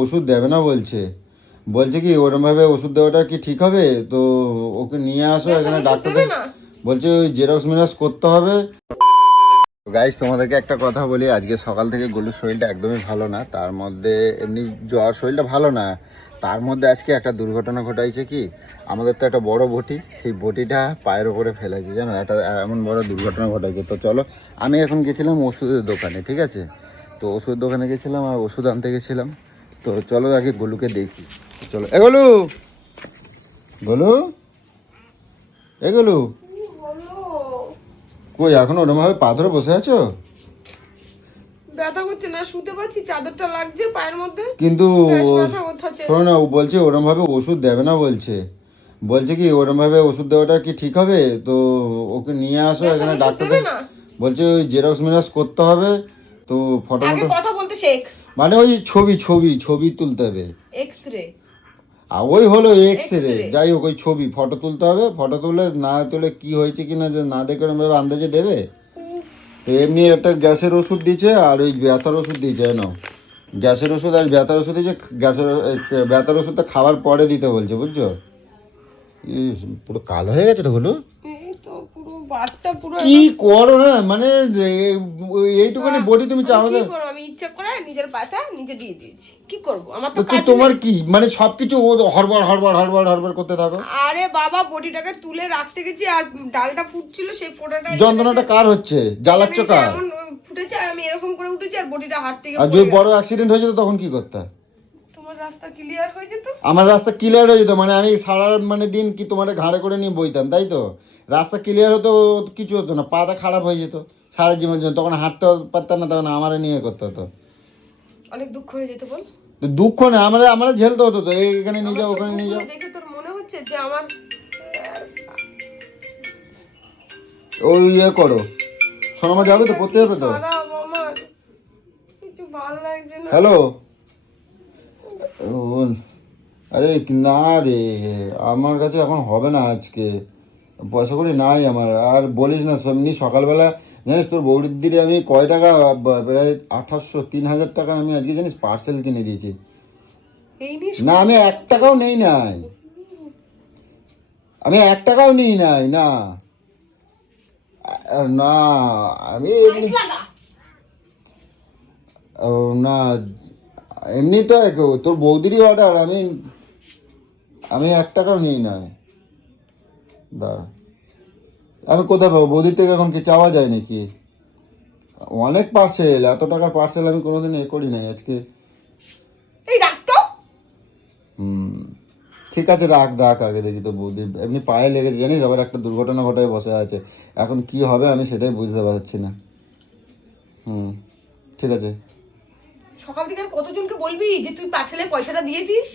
ওষুধ দেবে না বলছে। বলছে কি ওরম ভাবে ওষুধ দেওয়াটা কি ঠিক হবে? তো ওকে নিয়ে আসো এখানে ডাক্তারদের বলছে ওই জেরক্স মিরক্স করতে হবে। গাইস তোমাদেরকে একটা কথা বলি আজকে সকাল থেকে গলুর শরীরটা একদমই ভালো না তার মধ্যে এমনি জ্বর শরীরটা ভালো না। তার মধ্যে আজকে একটা দুর্ঘটনা ঘটাইছে কি আমাদের তো একটা বড় বটি সেই বটিটা পায়ের ওপরে ফেলেছে জানো? একটা এমন বড় দুর্ঘটনা ঘটাইছে। তো চলো আমি এখন গেছিলাম ওষুধের দোকানে ঠিক আছে? তো ওষুধ দোকানে গেছিলাম আর ওষুধ আনতে গেছিলাম। তো চলো আগে গোলুকে দেখি। চলো। এ গোলু! গোলু! এ গোলু! কই এখন ওরম ভাবে পাথরে বসে আছো? ব্যথা করছে না শুতে পারছি চাদরটা লাগছে পায়ের মধ্যে। কিন্তু শোনো না ও বলছে ওরম ভাবে ওষুধ দেবে না বলছে। বলছে কি ওরম ভাবে ওষুধ দেওয়াটা কি ঠিক হবে? তো ওকে নিয়ে আসো এখানে ডাক্তার বলছে ওই জেরক্স মিরক্স করতে হবে। তো ফটো কথা বলতে শেখ। মানে ওই ছবি ছবি ছবি তুলতে হবে। এক্স রে আর ওই হলো এক্স রে যাই হোক ওই ছবি ফটো তুলতে হবে। ফটো তুলে না তুলে কি হয়েছে কি না যে না দেখে ওরম ভাবে আন্দাজে দেবে? এমনি একটা গ্যাসের ওষুধ দিয়েছে আর ওই ব্যথার ওষুধ দিয়েছে জানো গ্যাসের ওষুধ আর ব্যথার ওষুধ দিয়েছে গ্যাসের ব্যথার ওষুধটা খাবার পরে দিতে বলছে বুঝছ? পুরো কালো হয়ে গেছে তো হলো এই তো পুরো পুরো কি করো না মানে এ- এইটুখানি বডি তুমি চাও কি করব? আমি ইচ্ছা করে নিজের ব্যথা নিজে দিয়ে দিয়েছি। কি করব? আমার তো কাজ তোমার কি? মানে সবকিছু ও হড়বড় হড়বড় হড়বড় হড়বড় করতে থাকো। আরে বাবা বডিটাকে তুলে রাখতে গেছি আর ডালটা ফুটছিল সেই ফোটাটা যন্ত্রণাটা কার হচ্ছে? জ্বালাচ্ছ কার? ফুটেছে আর আমি এরকম করে উঠেছি আর বডিটা হাত থেকে আর যদি বড় অ্যাক্সিডেন্ট হয়ে যেত তখন কি করতে? তোমার রাস্তা ক্লিয়ার হয়ে যেত? আমার রাস্তা ক্লিয়ার হয়ে যেত মানে আমি সারা মানে দিন কি তোমার ঘাড়ে করে নিয়ে বইতাম তাই তো? রাস্তা ক্লিয়ার হতো কিছু হতো না পাটা খারাপ হয়ে যেত সারা জীবন জন্য তখন হাঁটতে পারতাম না তখন আমারে নিয়ে করতে হতো। অনেক দুঃখ হয়ে যেত বল। দুঃখ না আমরা আমরা ঝেলতে হতো তো এখানে নিয়ে যাও ওখানে নিয়ে যাও। দেখে তোর মনে হচ্ছে যে আমার ওই ইয়ে করো সোনামা যাবে তো করতে হবে তো? কিছু ভালো লাগছে না। হ্যালো? আরে না রে আমার কাছে এখন হবে না আজকে। পয়সা করি নাই আমার। আর বলিস না এমনি সকালবেলা জানিস তোর বৌদির দিলে আমি কয় টাকা প্রায় আঠাশশো তিন হাজার টাকা আমি আজকে জানিস পার্সেল কিনে দিয়েছি। না আমি এক টাকাও নেই নাই। আমি এক টাকাও নিই নাই না। না আমি এমনি ও না এমনি তো তোর বৌদিরই অর্ডার আমি আমি এক টাকাও নিই না দাঁড়া। আমি কোথায় পাবো? বৌদির থেকে এখন কি চাওয়া যায় নাকি? অনেক পার্সেল এত টাকার পার্সেল আমি কোনোদিন এ করি নাই আজকে। এই রাখতো হুম ঠিক আছে রাখ রাখ আগে দেখি তো বৌদি। এমনি পায়ে লেগেছে জানিস আবার একটা দুর্ঘটনা ঘটায় বসে আছে। এখন কি হবে আমি সেটাই বুঝতে পারছি না। হুম ঠিক আছে। সকাল থেকে আর কতজনকে বলবি যে তুই পার্সেলে পয়সাটা দিয়েছিস?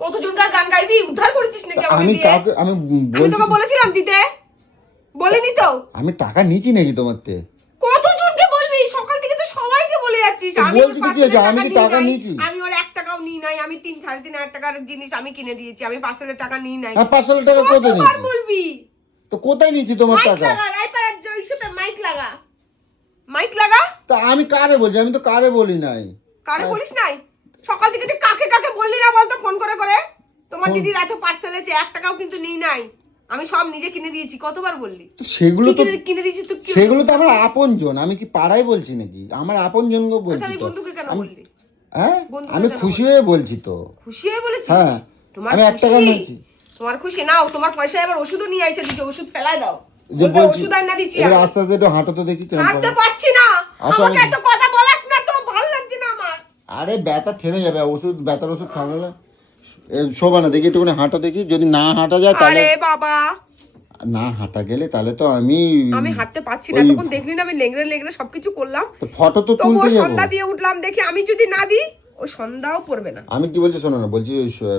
কতজনকে আর গান গাইবি? উদ্ধার করেছিস নাকি আমাকে আমি দিয়ে? কাউকে আমি আমি বলছি তোকে বলেছিলাম দিতে। বলিনি তো? আমি টাকা নিচ্ছি নাকি তোমার থেকে কতজনকে বলবি? সকাল থেকে তো সবাইকে বলে যাচ্ছিস। আমি বলছি তো কি হয়েছে? আমি কি নিই টাকা নাই। নিয়েছি? আমি ওর এক টাকাও নিই নাই। আমি তিন সাড়ে তিন হাজার টাকার জিনিস আমি কিনে দিয়েছি। আমি পার্সেলের টাকা নিই নাই। হ্যাঁ পাঁচশো টাকা কোথায় কতবার বলবি? তো কোথায় নিচ্ছি তোমার মাইক টাকা? লাগা রাইপার জয়সাতে মাইক লাগা। মাইক লাগা? তা আমি কারে বলছি? আমি তো কারে বলি নাই। কারে বলিস নাই? সকাল থেকে তুই কাকে কাকে বললি না বলতো ফোন করে করে? তোমার দিদির এত পার্সেল আছে এক টাকাও কিন্তু নিই নাই। আমি সব নিজে কিনে দিয়েছি কতবার বললি? সেগুলো তো কিনে দিয়েছি তুই সেগুলো তো আমার আপন জন আমি কি পাড়ায় বলছি নাকি? আমার আপন জনকে বলছি তাহলে তো। বন্ধুকে কেন বললি? হ্যাঁ? আমি খুশি হয়ে বলছি তো। খুশি হয়ে বলেছিস? হ্যাঁ। তোমার আমি এক টাকা নিয়েছি। তোমার খুশি? নাও তোমার পয়সা এবার ওষুধও নিয়ে আইসে দিচ্ছে ওষুধ ফেলাই দাও। বলছি ওষুধ আর না দিচ্ছি আমি। আস্তে আস্তে একটু হাঁটো তো দেখি কেমন হাঁটতে পারছি না। আসো আমাকে এত কথা বলাস না তো ভালো লাগছে না আরে ব্যথা থেমে যাবে ওষুধ ব্যথার ওষুধ খাওয়ালে। শোভা না দেখি একটুখানি হাঁটা দেখি যদি না হাঁটা যায় তাহলে বাবা। না হাঁটা গেলে তাহলে তো আমি আমি হাঁটতে পারছি না তখন দেখলি না আমি লেংড়ে লেংড়ে সবকিছু করলাম। ফটো তো তুলতে যাব সন্ধ্যা দিয়ে উঠলাম দেখি আমি যদি না দিই ওই সন্ধ্যাও পড়বে না। আমি কি বলছি শোনো না বলছি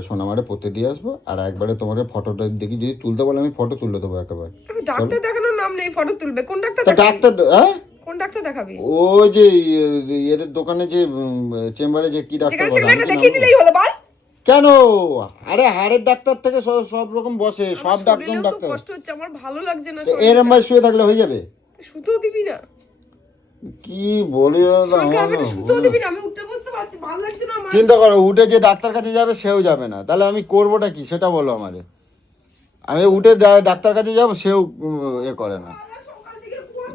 সোনামারে পড়তে দিয়ে আসব আর একবারে তোমার ফটোটা দেখি যদি তুলতে বলে আমি ফটো তুলে দেবো একেবারে। ডাক্তার দেখানোর নাম নেই ফটো তুলবে। কোন ডাক্তার ডাক্তার হ্যাঁ? কোন ডাক্তার দেখাবি? ওই যে এদের দোকানে যে চেম্বারে যে কি ডাক্তার সেখানে দেখিয়ে নিলেই হলো বল। কেন? আরে হাড়ের ডাক্তার থেকে সব সব রকম বসে সব ডাক্তার ডাক্তার। কষ্ট হচ্ছে আমার ভালো লাগছে না এরম ভাই শুয়ে থাকলে হয়ে যাবে? শুতেও দিবি না। কি বলি দাদা, শরীর খারাপ আমার একটু না শুতেও ভুল। দিবি না আমি উঠতে বসতে পারছি ভালো লাগছে না আমার। চিন্তা করো উঠে যে ডাক্তার কাছে যাবে সেও যাবে না। তাহলে আমি করবোটা কি? সেটা বলো আমারে। আমি উঠে ডাক্তার কাছে যাব সেও এ করে না।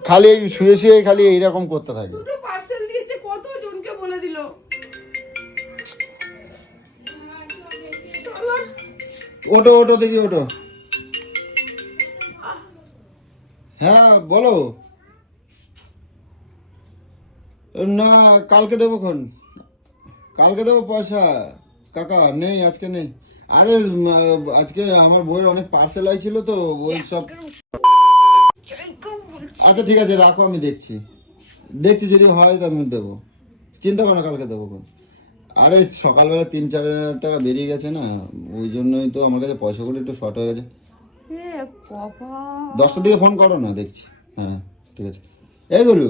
খালি এই শুয়ে শুয়ে খালি এইরকম করতে থাকে। দুটো পার্সেল দিয়েছে কত জনকে বলে দিল? ওটো ওটো দেখি ওটো হ্যাঁ বলো। না কালকে দেবো খন। কালকে দেবো পয়সা। কাকা নেই আজকে নেই। আরে আজকে আমার বইয়ের অনেক পার্সেল আইছিল তো ওই সব আচ্ছা ঠিক আছে রাখো আমি দেখছি। দেখছি যদি হয় তো আমি দেবো। চিন্তা করো না কালকে দেবো খন আরে সকালবেলা তিন চার হাজার টাকা বেরিয়ে গেছে না ওই জন্যই তো আমার কাছে পয়সাগুলো একটু শর্ট হয়ে গেছে। দশটার দিকে ফোন করো না দেখছি। হ্যাঁ ঠিক আছে। এইগুলো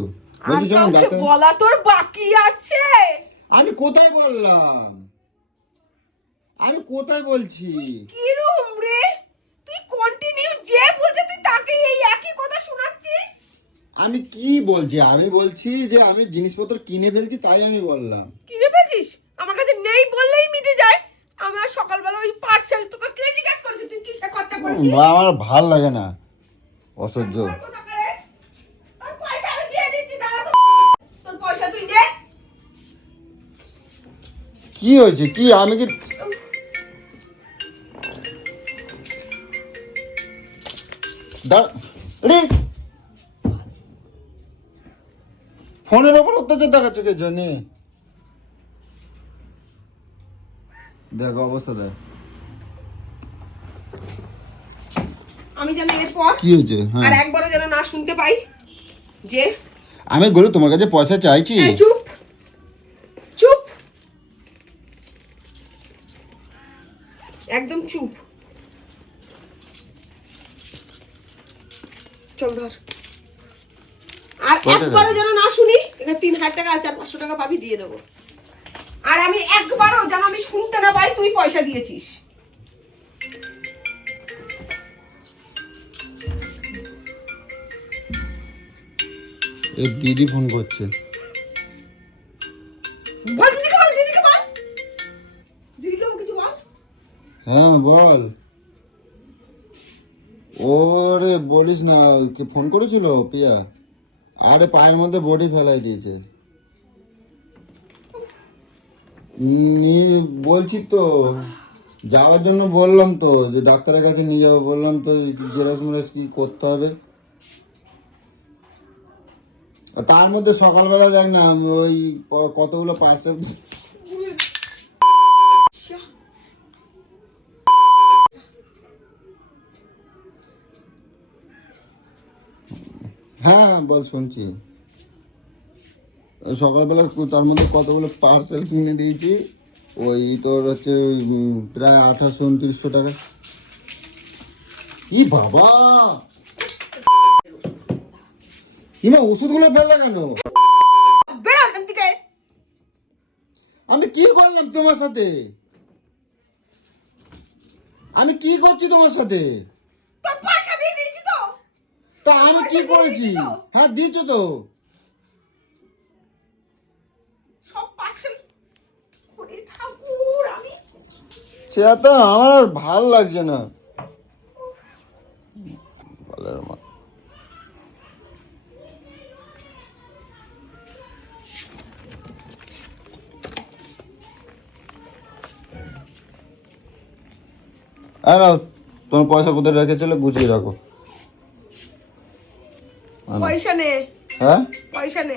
বলছি ডাক্তার বলা তোর বাকি আছে? আমি কোথায় বললাম? আমি কোথায় বলছি? কিরম রে? তুই কন্টিনিউ যে বলছে তুই এই একই কথা শোনাচ্ছিস আমি কি বলছি? আমি বলছি যে আমি জিনিসপত্র কিনে ফেলছি তাই আমি বললাম। কিনে পেয়েছিস আমার কাছে নেই বললেই মিটে যায়। আমার সকালবেলা ওই পার্সেল তোকে কে জিজ্ঞেস করেছে? তুই কিসে খরচা করেছিস? বা আমার ভালো লাগে না। অসহ্য। পয়সা আমি দিয়ে দিচ্ছি দাঁড়া তোর পয়সা তুই নে। কি হয়েছে? কি? আমি কি ফোনের ওপর অত্যাচার দেখাচ্ছ কে জন্য? দেখো অবস্থা দেখ। আমি যেন এরপর কি হয়েছে? আর হ্যাঁ একবারও যেন না শুনতে পাই যে আমি গরু তোমার কাছে পয়সা চাইছি। এই চুপ। চুপ। একদম চুপ। চল ধর। আর একবারও যেন না শুনি এখানে তিন হাজার টাকা আছে আর পাঁচশো টাকা পাবি দিয়ে দেবো। আর আমি একবারও যেন আমি শুনতে না পাই তুই পয়সা দিয়েছিস। দিদি ফোন করছে। বল দিদিকে বল দিদিকে বল। দিদিকে কিছু বল? হ্যাঁ বল। ওরে বলিস না, কে ফোন করেছিল পিয়া? আরে পায়ের মধ্যে বডি ফেলাই দিয়েছে। বলছি তো, যাওয়ার জন্য বললাম তো, যে ডাক্তারের কাছে নিয়ে যাব, বললাম তো জেরক্স মেরক্স কি করতে হবে? তার মধ্যে সকালবেলা দেখ না ওই কতগুলো পার্সেল হ্যাঁ বল শুনছি। সকালবেলা তার মধ্যে কতগুলো পার্সেল কিনে দিয়েছি। ওই তোর হচ্ছে প্রায় আঠাশশো উনত্রিশশো টাকা। ই বাবা! ইমা ওষুধগুলো ফেললা কেন? আমি কি করলাম তোমার সাথে? আমি কি করছি তোমার সাথে তোর পয়সা দিয়ে দিয়েছি তো তা আমি কি করেছি? হ্যাঁ দিয়েছ তো। সব পার্সেল ঠাকুর আমি সে তো আমার আর ভালো লাগছে না। তোমার পয়সা কোথায় রেখেছিলে গুছিয়ে রাখো। পয়সা নে। হ্যাঁ? পয়সা নে।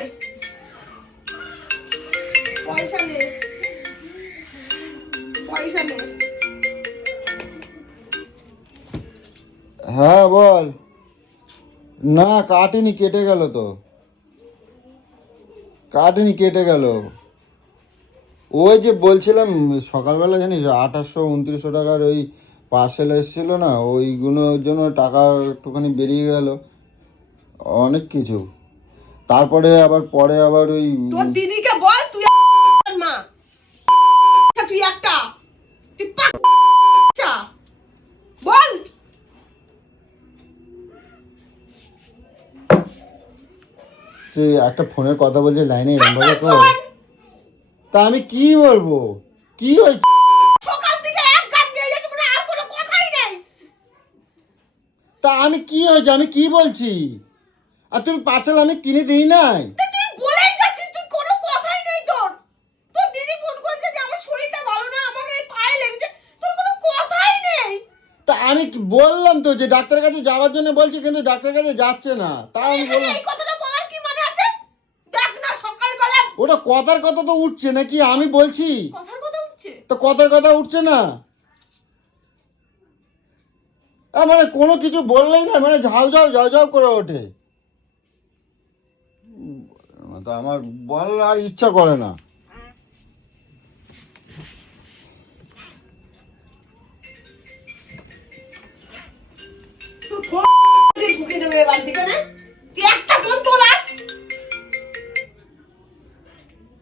পয়সা নে। পয়সা নে। হ্যাঁ বল। না কাটেনি কেটে গেল তো। কাটেনি কেটে গেল। ওই যে বলছিলাম সকালবেলা জানিস আঠাশশো উনত্রিশশো টাকার ওই পার্সেল এসেছিল না ওইগুলোর জন্য টাকা একটুখানি বেরিয়ে গেল। অনেক কিছু। তারপরে আবার পরে আবার ওই তোর দিদিকে বল তুই মা। তুই একটা। তুই বল। তুই একটা ফোনের কথা বলছিস লাইনে এরকম ভাবে তো। তা আমি কি বলব? কি হয়েছে? সকাল থেকে এক গান গেয়ে যাচ্ছে মানে আর কোনো কথাই নেই। তা আমি কি হয়েছে? আমি কি বলছি? আর তুমি পার্সেল আমি কিনে দিই নাই। তা তুই বলেই যাচ্ছিস তুই কোনো কথাই নেই তোর। তোর দিদি ফোন করেছে যে আমার শরীরটা ভালো না আমাকে এই পায়ে লেগেছে তোর কোনো কথাই নেই। তা আমি কি বললাম তো যে ডাক্তারের কাছে যাওয়ার জন্য বলছি কিন্তু ডাক্তারের কাছে যাচ্ছে না। তাই আমি এখানে বললাম এই কথাটা বলার কি মানে আছে? দেখ না সকালবেলা ওটা কথার কথা তো উঠছে নাকি? আমি বলছি। কথার কথা উঠছে? তো কথার কথা উঠছে না। আ, মানে কোনো কিছু বললেই না মানে ঝাউ ঝাউ ঝাউ ঝাউ করে ওঠে। তো আমার বল আর ইচ্ছা করে না।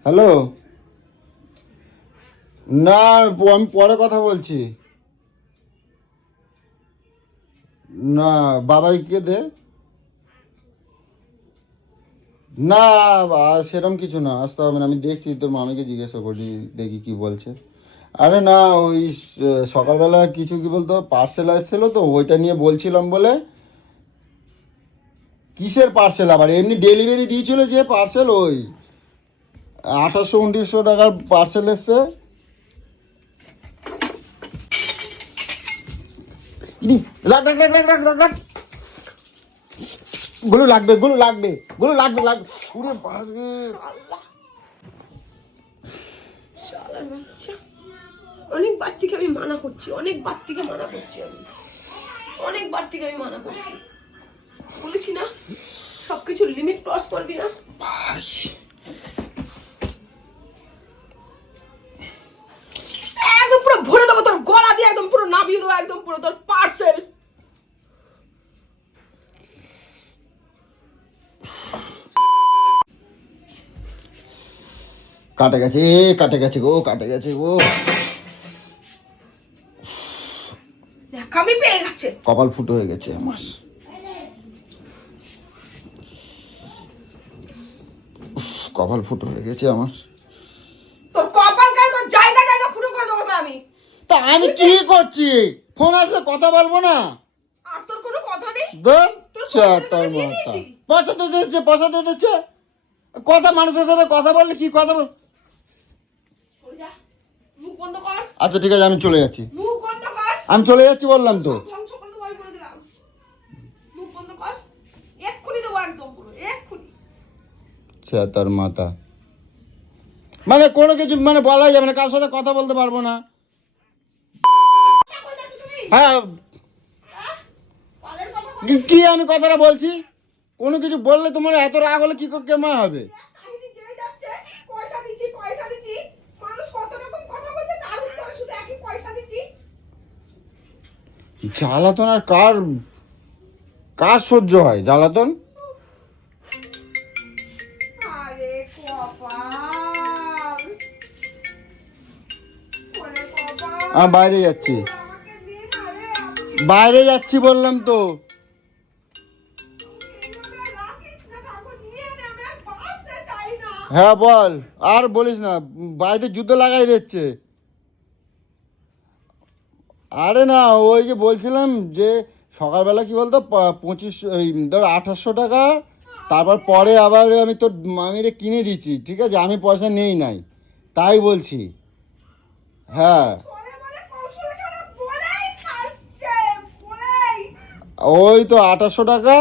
হ্যালো? না আমি পরে কথা বলছি। না বাবাইকে দে। না আর সেরকম কিছু না, আসতে হবে না। আমি দেখছি, তোর মামিকে জিজ্ঞাসা করি, দেখি কি বলছে। আরে না, ওই সকালবেলা কিছু কি বলতো পার্সেল আসছিল তো, ওইটা নিয়ে বলছিলাম বলে। কিসের পার্সেল আবার? এমনি ডেলিভারি দিয়েছিল যে পার্সেল ওই। আঠাশশো উনত্রিশশো টাকার পার্সেল এসছে। রাখ রাখ রাখ রাখ রাখ রাখ। গুলো লাগবে গুলো লাগবে গুলো লাগবে লাগবে। বাচ্চা। অনেকবার থেকে আমি মানা করছি অনেকবার থেকে মানা করছি আমি। অনেকবার থেকে আমি মানা করছি। বলেছি না সবকিছু লিমিট ক্রস করবি না। একদম পুরো ভরে দেবো তোর গলা দিয়ে একদম পুরো নামিয়ে দেবো একদম পুরো তোর পার্সেল কাটে গেছে কাটে গেছে গো কাটে গেছে গো। কপাল ফুটো হয়ে গেছে আমার। কপাল ফুটো হয়ে গেছে আমার। তোর কপাল কায় তোর জায়গা জায়গা ফুটো করে দেবো আমি। তা আমি কি করছি? ফোন আসলে কথা বলব না? আর তোর কোনো কথা নেই? দিয়ে মাথা দিয়েছি। পয়সা তো দিচ্ছে পয়সা তো দিচ্ছে কথা মানুষের সাথে কথা বললে কি কথা বল আচ্ছা ঠিক আছে আমি চলে যাচ্ছি। আমি চলে যাচ্ছি বললাম তো। বলে তার মাথা। মানে কোনো কিছু মানে বলাই যাবে না কার সাথে কথা বলতে পারব না? হ্যাঁ। বল। কি আমি কথাটা বলছি? কোনো কিছু বললে তোমার এত রাগ হলে কি করে কেমন হবে কাহিনী জেনে যাচ্ছে, পয়সা দিচ্ছি, পয়সা দিচ্ছি। মানুষ কত রকম কথা বলছে, তার উত্তরে শুধু একই পয়সা দিচ্ছি। জ্বালাতন আর কার কার সহ্য হয়? জ্বালাতন। আমি বাইরে যাচ্ছি। বাইরে যাচ্ছি বললাম তো। হ্যাঁ বল। আর বলিস না বাইরে যুদ্ধ লাগাই দিচ্ছে। আরে না ওই যে বলছিলাম যে সকালবেলা কি বলতো পঁচিশ ওই ধর আঠাশশো টাকা তারপর পরে আবার আমি তোর মামিরে কিনে দিচ্ছি ঠিক আছে? আমি পয়সা নেই নাই তাই বলছি। হ্যাঁ। ওই তো আঠাশশো টাকা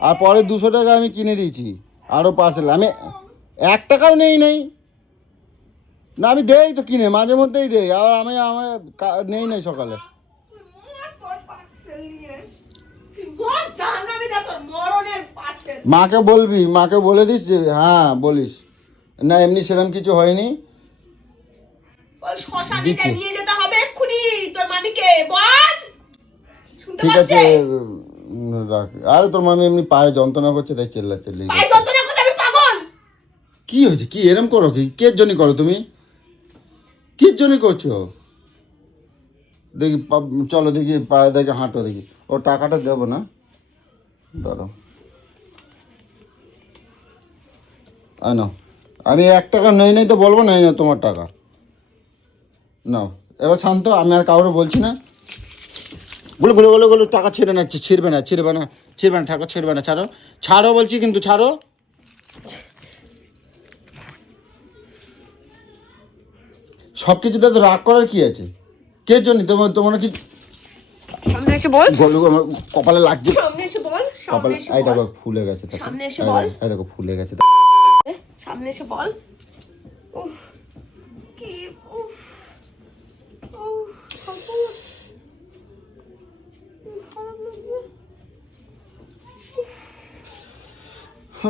আর পরে দুশো টাকা আমি কিনে দিয়েছি আরও পার্সেল। আমি এক টাকাও নেই নাই। না আমি দেই তো কিনে মাঝে মধ্যেই দেই আর আমি আমার নেই নাই সকালে। মাকে বলবি মাকে বলে দিস যে হ্যাঁ বলিস। না এমনি সেরকম কিছু হয়নি। ঠিক আছে রাখ। আরে তোর মামি এমনি পায়ে যন্ত্রণা করছে তাই চেল্লা চেল্লি কি হয়েছে? কি এরম করো কি? কে জন্য করো তুমি? কির জন্য করছ? দেখি চলো দেখি, পায়ে দেখে হাঁটো দেখি। ও টাকাটা দেবো না? দাঁড়াও আ নাও। আমি এক টাকা নেই নেই তো বলব না তোমার টাকা। নাও। এবার শান্ত, আমি আর কাউরে বলছি না। বলে গুলো গুলো গুলো, টাকা ছেড়ে না ছিঁড়বে না ছিঁড়বে না ছিঁড়বে না টাকা ছিড়বে না। ছাড়ো। ছাড়ো বলছি কিন্তু, ছাড়ো। সব কিছুতে তো রাগ করার কি আছে? কে জন্য? তোমার তোমার কি সামনে এসে বল। গলু আমার কপালে লাগছে। সামনে এসে বল সামনে এসে এই দেখো ফুলে গেছে সামনে এসে বল। এই দেখো ফুলে গেছে। সামনে এসে বল। উফ, কি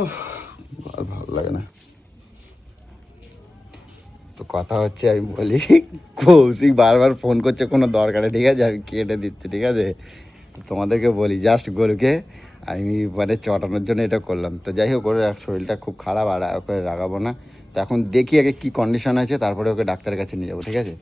উফ, ভালো লাগে না। কথা হচ্ছে, আমি বলি, কৌশিক বারবার ফোন করছে, কোনো দরকারে ঠিক আছে? আমি কেটে দিচ্ছি, ঠিক আছে? তোমাদেরকে বলি জাস্ট গরুকে আমি মানে চটানোর জন্য এটা করলাম। তো যাই হোক, ওর শরীরটা খুব খারাপ, আর ওকে রাগাবো না। তো এখন দেখি আগে কী কন্ডিশন আছে, তারপরে ওকে ডাক্তারের কাছে নিয়ে যাব, ঠিক আছে?